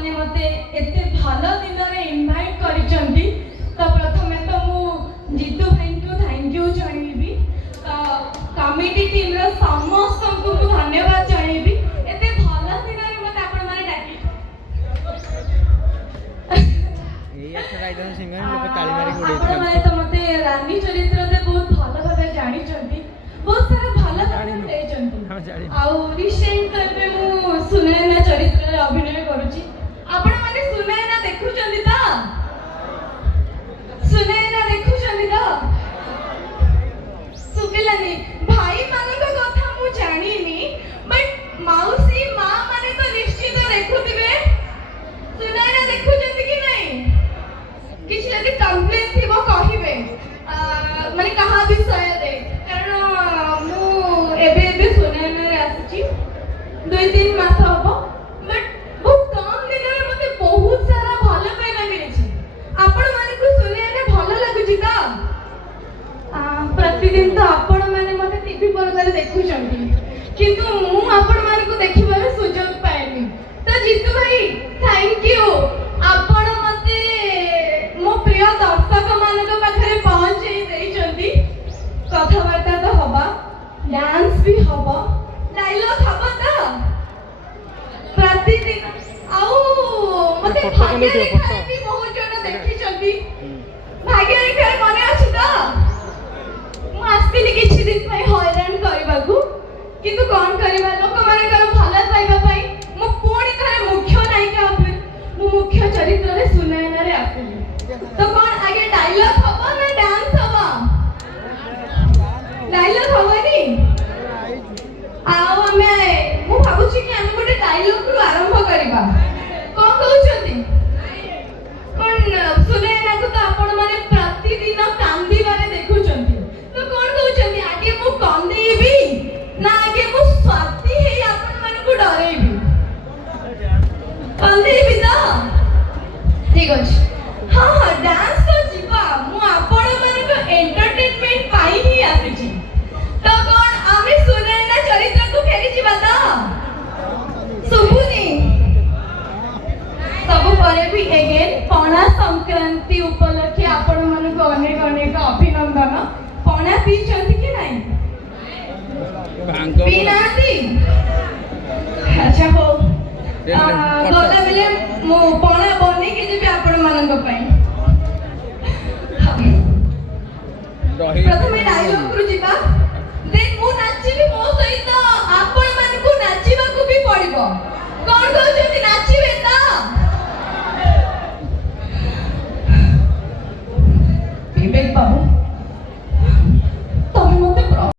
मैंने मते एते भलो दिन रे इनवाइट करिसंती तो प्रथमे तो मु जीतू भाई को थैंक यू जणीबी तो कमिटी टीम रो समस्त को मु धन्यवाद जणीबी एते भलो दिन रे मते आपण माने डाकी एई अच्छा राइडर सिंगर लोक ताली मारी गुडे आपण माने तो मते रानी चरित्र दे बहुत भलो भाबे जानि चंती बहुत सारा भलो काम देचंती आउ रिसेंट टाइम मु सुनैना चरित्र रे अभिनय करूची आपण माने सुनैना देखुचंती ता सुनैना देखुचंती ता सुबिलानी भाई माने को कथा मु जानिनी बट माउसी मां माने तो निश्चित देखुथिबे सुनैना देखुचंती कि नहीं किछ यदि कंप्लेन थी वो कहिबे माने कहा विषय रे कारण मु एबे एबे सुनैना रे आसी 2-3 मास हबो बट बहुत कम दिन रे मते बहुत सारा भलो पाइबा मिलिछि आपण माने को सुनैना भलो लागुछि ता प्रतिदिन तो आपण माने मते टीवी पर देखु छंती किंतु मु आपण माने को देखिबार सुयोग पाएनी तो जीतू भाई थैंक यू आपण मते मो प्रिय दर्शक मानक पाखरे पहुंचई देइछंती कथावार्ता तो हबा डांस भी हबा डायलॉग हबा ता प्रतिदिन आउ मते भाग्य रेखा भी बहुत जण देखि छंती भाग्य रेखा मने अछि ता मु आस्तिली किछि दिन पई हैरान करबाकू किंतु कोन करबा लोक माने कर भला पाइबा पई मु पुणी थरे मुख्य नायिका मु मुख्य चरित्र रे सुनैना रे आसिली तो कोन आगे डायलॉग हबा ना डांस हबा डायलॉग हबनी आउ हमें मु भाबुछि कि हम गोटे डायलॉग रु आरंभ करबा कोन कहउछंती कोन सुनैना को तो आपण माने प्रतिदिन कांदीबारे देखुछंती तो कोन कहउछंती आगे मु कांदीबी ना आगे मु स्वाति हे आपण माने को डरेबी कांदीबी ना ठीक अछि हां हां डांस तो जीवा मु आपण माने को एंटरटेनमेंट पाई ही आसी तो कोन आमे सुनैना चरित्र को फेरी जीवा ता सुबुनी सब परे भी अगेन पणा संक्रांति उपलक्षे आपण माने को अनेक अनेक अभिनंदन पणा पीछंती कि नहीं पीनाती अच्छा हो गला बेले मो पणा बने के जे आपण मानन पई प्रथमे डायलॉग करू जिबा देन मु नाचिबी मो सहित आपण मान को नाचिबा को भी पड़िबो कोन कहउछंती नाचिबे ता विवेक बाबू